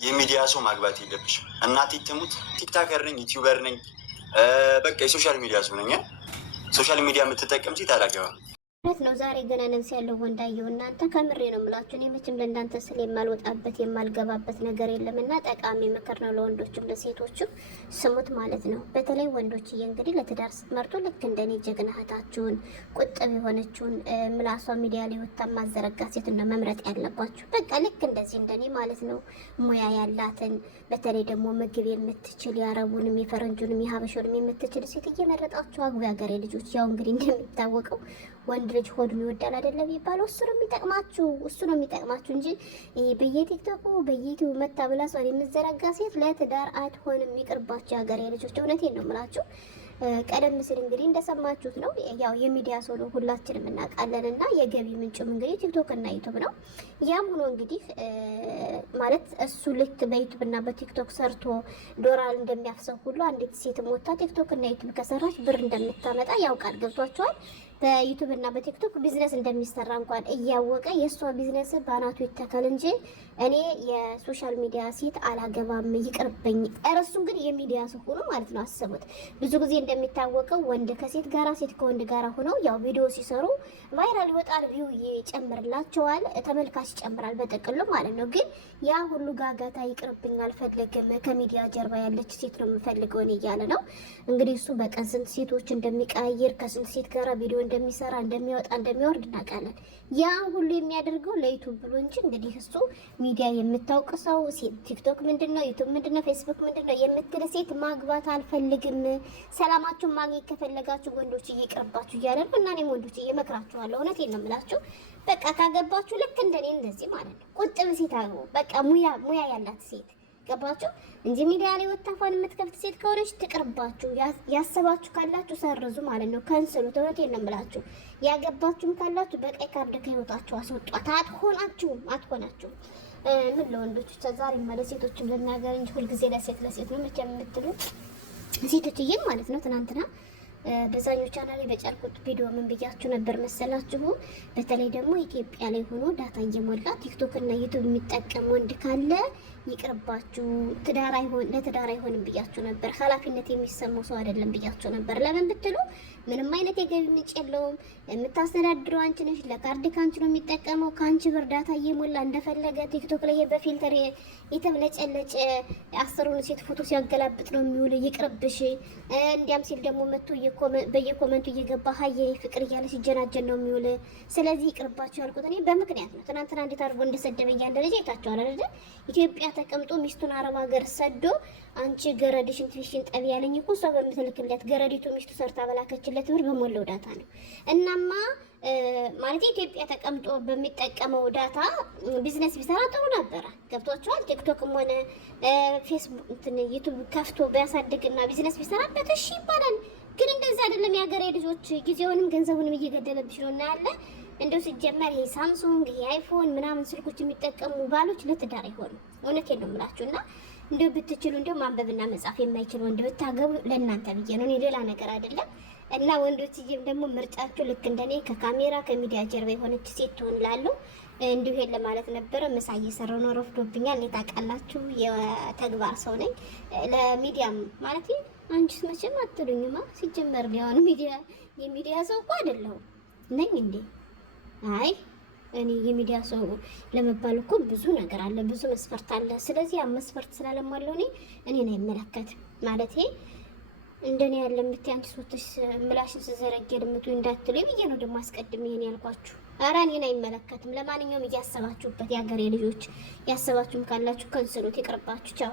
የሚዲያ ሰው ማግባት የለብሽም። እናቴ ትሙት ቲክታከር ነኝ፣ ዩቲዩበር ነኝ፣ በቃ የሶሻል ሚዲያ ሰው ነኝ። ሶሻል ሚዲያ የምትጠቀም ሴት አላገባም። እውነት ነው። ዛሬ ገና ነፍስ ያለው ወንዳየው እናንተ ከምሬ ነው የምላችሁ። እኔ መቼም ለእናንተ ስል የማልወጣበት የማልገባበት ነገር የለም እና ጠቃሚ ምክር ነው ለወንዶችም ለሴቶችም ስሙት ማለት ነው። በተለይ ወንዶችዬ እንግዲህ ለትዳር ስትመርጡ ልክ እንደኔ ጀግና እህታችሁን ቁጥብ የሆነችውን ምላሷ ሚዲያ ላይ ወጣ ማዘረጋ ሴት ነው መምረጥ ያለባችሁ። በቃ ልክ እንደዚህ እንደኔ ማለት ነው። ሙያ ያላትን በተለይ ደግሞ ምግብ የምትችል የአረቡንም የፈረንጁንም የሀበሾንም የምትችል ሴት እየመረጣችሁ አግቡ ያገሬ ልጆች። ያው እንግዲህ እንደሚታወቀው ወንድ ልጅ ሆዱን ይወዳል አይደለም የሚባለው። እሱ ነው የሚጠቅማችሁ እንጂ በየቲክቶኩ በየዩቲዩብ መታ ብላ ሰው የምትዘረጋ ሴት ለትዳር አትሆንም። ይቅርባችሁ የሀገሬ ልጆች፣ እውነቴን ነው የምላችሁ። ቀደም ሲል እንግዲህ እንደሰማችሁት ነው ያው የሚዲያ ሰው ነው ሁላችንም እናውቃለን። እና የገቢ ምንጭም እንግዲህ ቲክቶክ እና ዩቲዩብ ነው። ያም ሆኖ እንግዲህ ማለት እሱ ልክ በዩቲዩብ እና በቲክቶክ ሰርቶ ዶላር እንደሚያፍሰው ሁሉ አንዲት ሴት ሞታ ቲክቶክ እና ዩቲዩብ ከሰራች ብር እንደምታመጣ ያውቃል። ገብቷቸዋል። በዩቲዩብ እና በቲክቶክ ቢዝነስ እንደሚሰራ እንኳን እያወቀ የእሷ ቢዝነስ ባናቱ ይተከል እንጂ እኔ የሶሻል ሚዲያ ሴት አላገባም ይቅርብኝ። እረሱ እንግዲህ የሚዲያ ሰው ሆኖ ማለት ነው። አስቡት። ብዙ ጊዜ እንደሚታወቀው ወንድ ከሴት ጋራ ሴት ከወንድ ጋራ ሆነው ያው ቪዲዮ ሲሰሩ ቫይራል ይወጣል፣ ቪው ይጨምርላቸዋል፣ ተመልካች ይጨምራል በጥቅሉ ማለት ነው። ግን ያ ሁሉ ጋጋታ ይቅርብኝ አልፈልግም፣ ከሚዲያ ጀርባ ያለች ሴት ነው የምፈልገው እያለ ነው እንግዲህ። እሱ በቀን ስንት ሴቶች እንደሚቀያየር ከስንት ሴት ጋራ ቪዲዮ እንደሚሰራ እንደሚወጣ እንደሚወርድ እናውቃለን። ያ ሁሉ የሚያደርገው ለዩቲዩብ ብሎ እንጂ እንግዲህ እሱ ሚዲያ የምታውቅ ሰው ቲክቶክ ምንድነው፣ ዩቲዩብ ምንድነው፣ ፌስቡክ ምንድነው የምትል ሴት ማግባት አልፈልግም። ሰላማችሁን ማግኘት ከፈለጋችሁ ወንዶች እየቀርባችሁ እያለ ነው። እና እኔም ወንዶች እየመክራችኋለሁ። እውነቴን ነው የምላችሁ። በቃ ካገባችሁ ልክ እንደኔ እንደዚህ ማለት ነው ቁጥብ ሴት አግቡ። በቃ ሙያ ያላት ሴት ገባችሁ እንጂ ሚዲያ ላይ ወጣፋን የምትከፍት ሴት ከሆነች ትቅርባችሁ። ያሰባችሁ ካላችሁ ሰርዙ ማለት ነው፣ ከንስሉ። እውነቴን ነው የምላችሁ። ያገባችሁም ካላችሁ በቀይ ካርድ ከህይወታችሁ አስወጧት። አትሆናችሁም። ምን ለወንዶች ዛሬ ማለት ሴቶችም ልናገር እንጂ ሁልጊዜ ለሴት ነው መቼም የምትሉ ሴቶችዬ ማለት ነው። ትናንትና በዛኞቹ ቻናል በጨርቁት ቪዲዮ ምን ብያችሁ ነበር መሰላችሁ? በተለይ ደግሞ ኢትዮጵያ ላይ ሆኖ ዳታ እየሞላ ቲክቶክ እና ዩቲዩብ የሚጠቀም ወንድ ካለ ይቅርባችሁ፣ ለትዳር አይሆንም ብያችሁ ነበር። ኃላፊነት የሚሰማው ሰው አይደለም ብያችሁ ነበር። ለምን ብትሉ ምንም አይነት የገቢ ምንጭ የለውም። የምታስተዳድረው አንቺ ነሽ። ለካርድ ካንቺ ነው የሚጠቀመው። ካንቺ ብር ዳታ እየሞላ እንደፈለገ ቲክቶክ ላይ በፊልተር የተብለጨለጨ አስሩን ሴት ፎቶ ሲያገላብጥ ነው የሚውል። ይቅርብሽ። እንዲያም ሲል ደግሞ መጥቶ በየኮመንቱ እየገባ ሀየ ፍቅር እያለ ሲጀናጀን ነው የሚውል። ስለዚህ ይቅርባችሁ ያልኩት እኔ በምክንያት ነው። ትናንትና እንዴት አድርጎ እንደሰደበኝ አንድ ልጅ አይታችኋል አይደል? ኢትዮጵያ ተቀምጦ ሚስቱን አረብ ሀገር ሰዶ አንቺ ገረድሽን ትፊሽን ጠቢ ያለኝ እኮ እሷ በምትልክለት ገረዲቱ ሚስቱ ሰርታ በላከችለት ብር በሞላው ዳታ ነው። እናማ ማለት ኢትዮጵያ ተቀምጦ በሚጠቀመው ዳታ ቢዝነስ ቢሰራ ጥሩ ነበረ። ገብቷቸዋል። ቲክቶክም ሆነ ፌስቡክ ዩቲዩብ ከፍቶ ቢያሳድግና ቢዝነስ ቢሰራበት እሺ ይባላል። ግን እንደዚህ አይደለም። የሀገሬ ልጆች ጊዜውንም ገንዘቡንም እየገደለብሽ ነው እና ያለ እንደው ሲጀመር ይሄ ሳምሱንግ ይሄ አይፎን ምናምን ስልኮች የሚጠቀሙ ባሎች ለትዳር አይሆኑ። እውነቴን ነው የምላችሁ። እና እንደው ብትችሉ እንደው ማንበብና መጻፍ የማይችል ወንድ ብታገቡ ለእናንተ ብዬ ነው፣ ሌላ ነገር አይደለም። እና ወንዶችዬም ደግሞ ምርጫችሁ ልክ እንደኔ ከካሜራ ከሚዲያ ጀርባ የሆነች ሴት ትሆንላለሁ። እንዲሁ ይሄን ለማለት ነበረ። ምሳ እየሰራሁ ነው፣ ረፍዶብኛል። እኔ ታውቃላችሁ የተግባር ሰው ነኝ። ለሚዲያም ማለት አንቺስ መቼም አትሉኝማ። ሲጀመር ቢሆን የሚዲያ ሰው እኮ አይደለሁም ነኝ እንዴ? አይ እኔ የሚዲያ ሰው ለመባል እኮ ብዙ ነገር አለ፣ ብዙ መስፈርት አለ። ስለዚህ ያ መስፈርት ስላለማለሁ እኔን አይመለከትም ማለት እንደኔ ያለ የምትይ አንቺ ሶትሽ ምላሽን ስዘረግ ልምቱ እንዳትሉኝ ብዬ ነው ደግሞ አስቀድሜ ይሄን ያልኳችሁ። ኧረ እኔን አይመለከትም። ለማንኛውም እያሰባችሁበት የሀገሬ ልጆች ያሰባችሁም ካላችሁ ከንስሉት፣ ይቅርባችሁ። ቻው